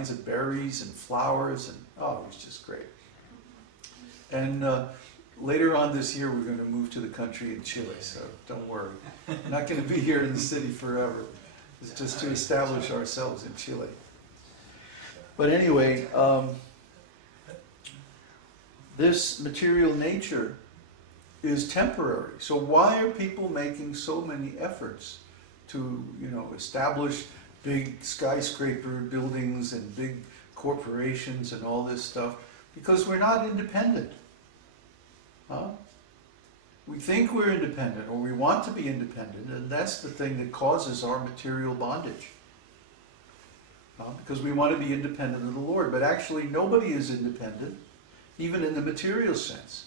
kinds of berries and flowers, and oh, it was just great. And later on this year, we're going to move to the country in Chile, so don't worry. I'm not going to be here in the city forever. It's just to establish ourselves in Chile. But anyway, this material nature is temporary. So why are people making so many efforts to, establish big skyscraper buildings and big corporations and all this stuff? Because we're not independent. We think we're independent, or we want to be independent, and that's the thing that causes our material bondage. Because we want to be independent of the Lord. But actually, nobody is independent, even in the material sense.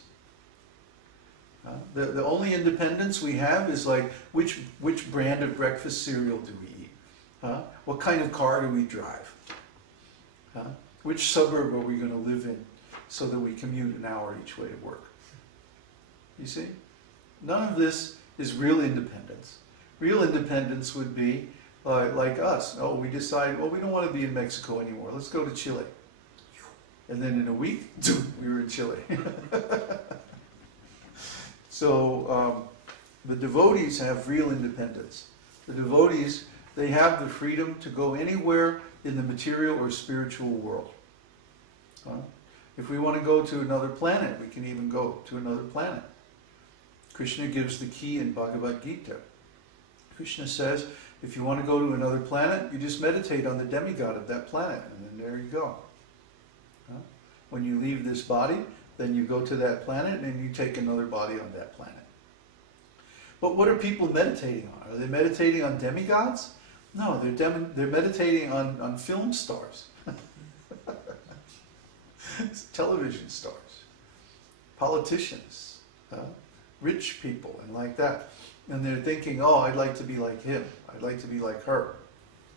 The only independence we have is like, which brand of breakfast cereal do we eat? What kind of car do we drive? Which suburb are we going to live in so that we commute an hour each way to work? You see? None of this is real independence. Real independence would be like us. Oh, we decide, well, we don't want to be in Mexico anymore. Let's go to Chile. And then in a week, we were in Chile. So the devotees have real independence. The devotees, they have the freedom to go anywhere in the material or spiritual world. If we want to go to another planet, we can even go to another planet. Kṛṣṇa gives the key in Bhagavad Gita. Kṛṣṇa says, if you want to go to another planet, you just meditate on the demigod of that planet, and then there you go. When you leave this body, then you go to that planet, and you take another body on that planet. But what are people meditating on? Are they meditating on demigods? No, they're meditating on film stars. Television stars. Politicians. Rich people, and like that. And they're thinking, oh, I'd like to be like him. I'd like to be like her.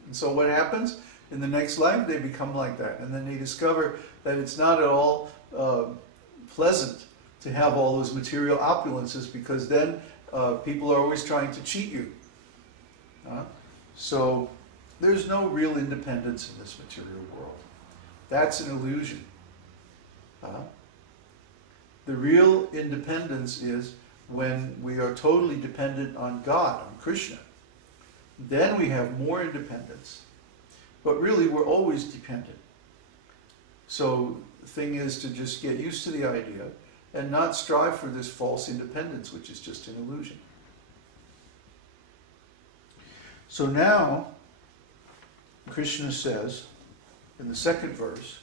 And so what happens? In the next life, they become like that. And then they discover that it's not at all pleasant to have all those material opulences, because then people are always trying to cheat you. So there's no real independence in this material world. That's an illusion. The real independence is when we are totally dependent on God, on Kṛṣṇa. Then we have more independence. But really, we're always dependent. So the thing is to just get used to the idea and not strive for this false independence, which is just an illusion. So now, Kṛṣṇa says, in the second verse,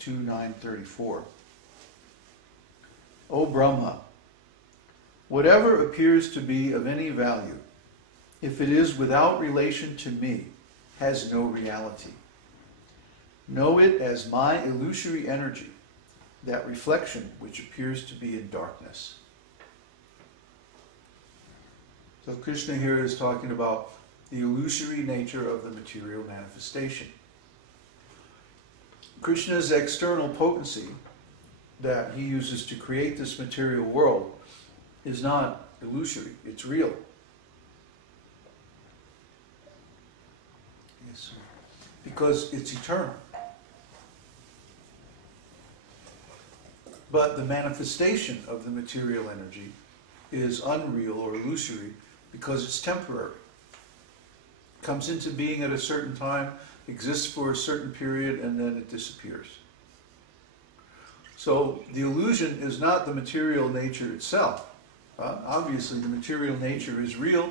2:934, O Brahmā, whatever appears to be of any value, if it is without relation to me, has no reality. Know it as my illusory energy, that reflection which appears to be in darkness. So Kṛṣṇa here is talking about the illusory nature of the material manifestation. Kṛṣṇa's external potency that he uses to create this material world is not illusory, it's real. Yes, because it's eternal. But the manifestation of the material energy is unreal or illusory because it's temporary. It comes into being at a certain time, exists for a certain period, and then it disappears. So the illusion is not the material nature itself. Obviously the material nature is real,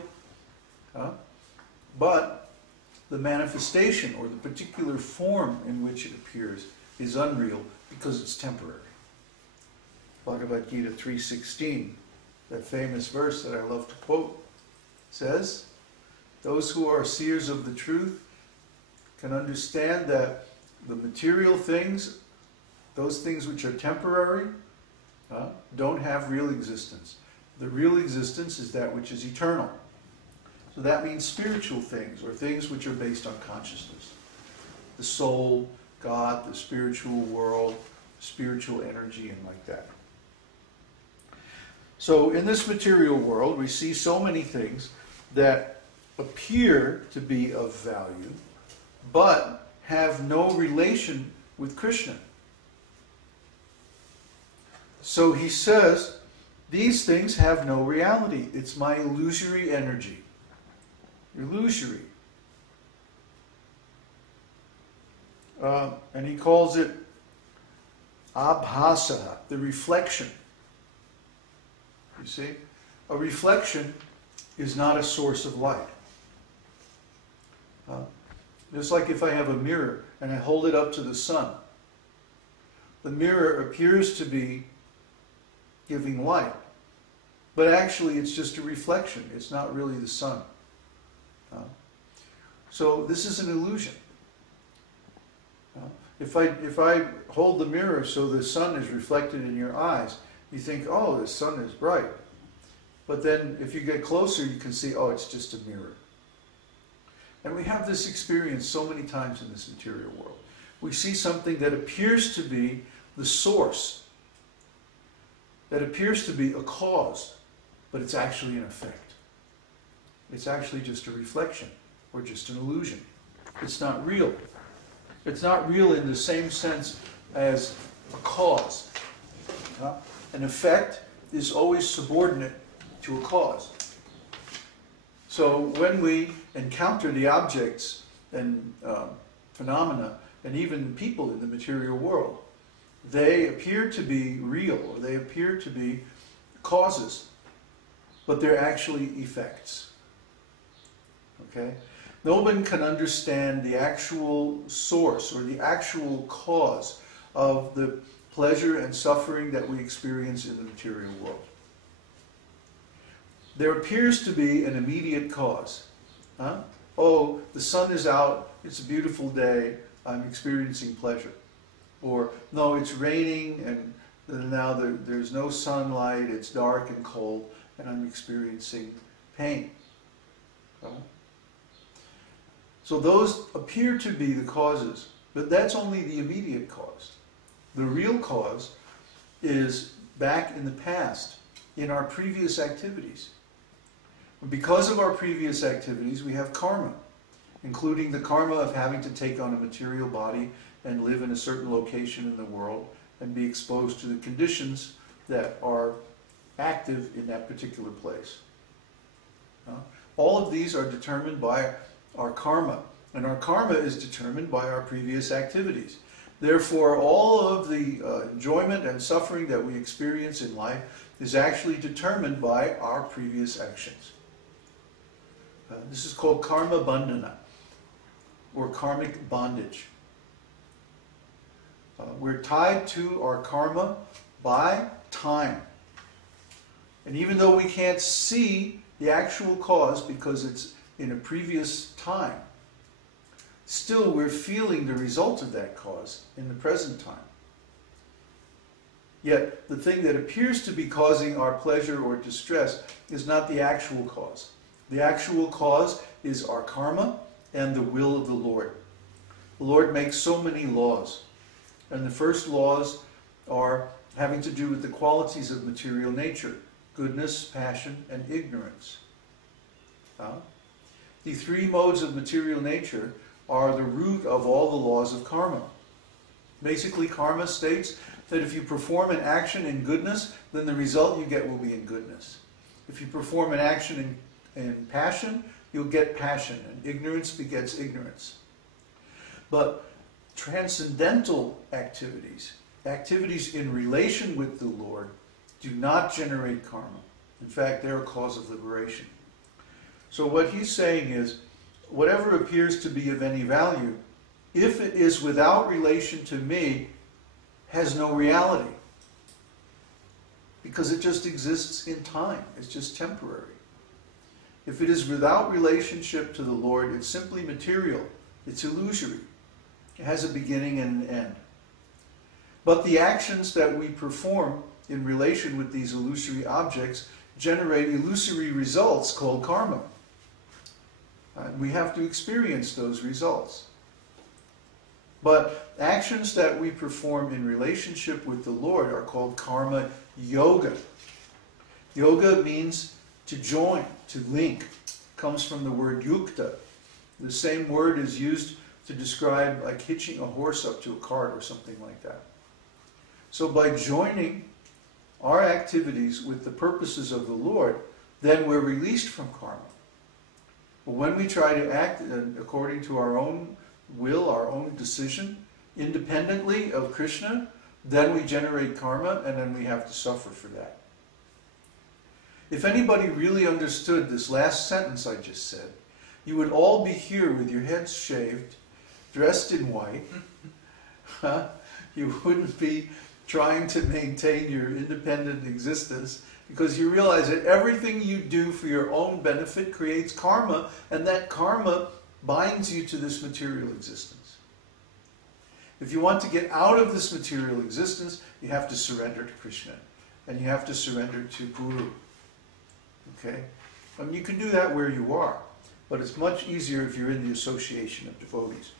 but the manifestation or the particular form in which it appears is unreal because it's temporary. Bhagavad Gita 3:16, that famous verse that I love to quote, says, those who are seers of the truth can understand that the material things, those things which are temporary, don't have real existence. The real existence is that which is eternal. So that means spiritual things, or things which are based on consciousness. The soul, God, the spiritual world, spiritual energy, and like that. So in this material world, we see so many things that appear to be of value, but have no relation with Kṛṣṇa. So he says, these things have no reality. It's my illusory energy. Illusory. And he calls it abhasa, the reflection. You see? A reflection is not a source of light. Just like if I have a mirror and I hold it up to the sun, the mirror appears to be giving light, but actually it's just a reflection. It's not really the sun. So this is an illusion. If I hold the mirror so the sun is reflected in your eyes, you think, oh, the sun is bright. But then if you get closer, you can see, oh, it's just a mirror. And we have this experience so many times in this material world. We see something that appears to be the source, that appears to be a cause, but it's actually an effect. It's actually just a reflection, or just an illusion. It's not real. It's not real in the same sense as a cause. An effect is always subordinate to a cause. So when we encounter the objects and phenomena, and even people in the material world, they appear to be real, or they appear to be causes, but they're actually effects. Okay? No one can understand the actual source or the actual cause of the pleasure and suffering that we experience in the material world. There appears to be an immediate cause. Oh, the sun is out, it's a beautiful day, I'm experiencing pleasure. Or, no, it's raining and now there's no sunlight, it's dark and cold, and I'm experiencing pain. So those appear to be the causes, but that's only the immediate cause. The real cause is back in the past, in our previous activities. Because of our previous activities, we have karma, including the karma of having to take on a material body and live in a certain location in the world and be exposed to the conditions that are active in that particular place. All of these are determined by our karma, and our karma is determined by our previous activities. Therefore, all of the enjoyment and suffering that we experience in life is actually determined by our previous actions. This is called karma bandhana, or karmic bondage. We're tied to our karma by time. And even though we can't see the actual cause because it's in a previous time, still we're feeling the result of that cause in the present time. Yet the thing that appears to be causing our pleasure or distress is not the actual cause. The actual cause is our karma and the will of the Lord. The Lord makes so many laws. And the first laws are having to do with the qualities of material nature: goodness, passion, and ignorance. The three modes of material nature are the root of all the laws of karma. Basically, karma states that if you perform an action in goodness, then the result you get will be in goodness. If you perform an action in passion, you'll get passion, and ignorance begets ignorance. But transcendental activities, activities in relation with the Lord, do not generate karma. In fact, they're a cause of liberation. So what he's saying is, whatever appears to be of any value, if it is without relation to me, has no reality. Because it just exists in time. It's just temporary. If it is without relationship to the Lord, it's simply material. It's illusory. It has a beginning and an end. But the actions that we perform in relation with these illusory objects generate illusory results called karma. We have to experience those results. But actions that we perform in relationship with the Lord are called karma yoga. Yoga means to join, to link. It comes from the word yukta. The same word is used to describe like hitching a horse up to a cart or something like that. So by joining our activities with the purposes of the Lord, then we're released from karma. But when we try to act according to our own will, our own decision, independently of Kṛṣṇa, then we generate karma and then we have to suffer for that. If anybody really understood this last sentence I just said, you would all be here with your heads shaved, dressed in white. You wouldn't be trying to maintain your independent existence because you realize that everything you do for your own benefit creates karma, and that karma binds you to this material existence. If you want to get out of this material existence, you have to surrender to Kṛṣṇa, and you have to surrender to Guru. Okay? I mean, you can do that where you are, but it's much easier if you're in the association of devotees.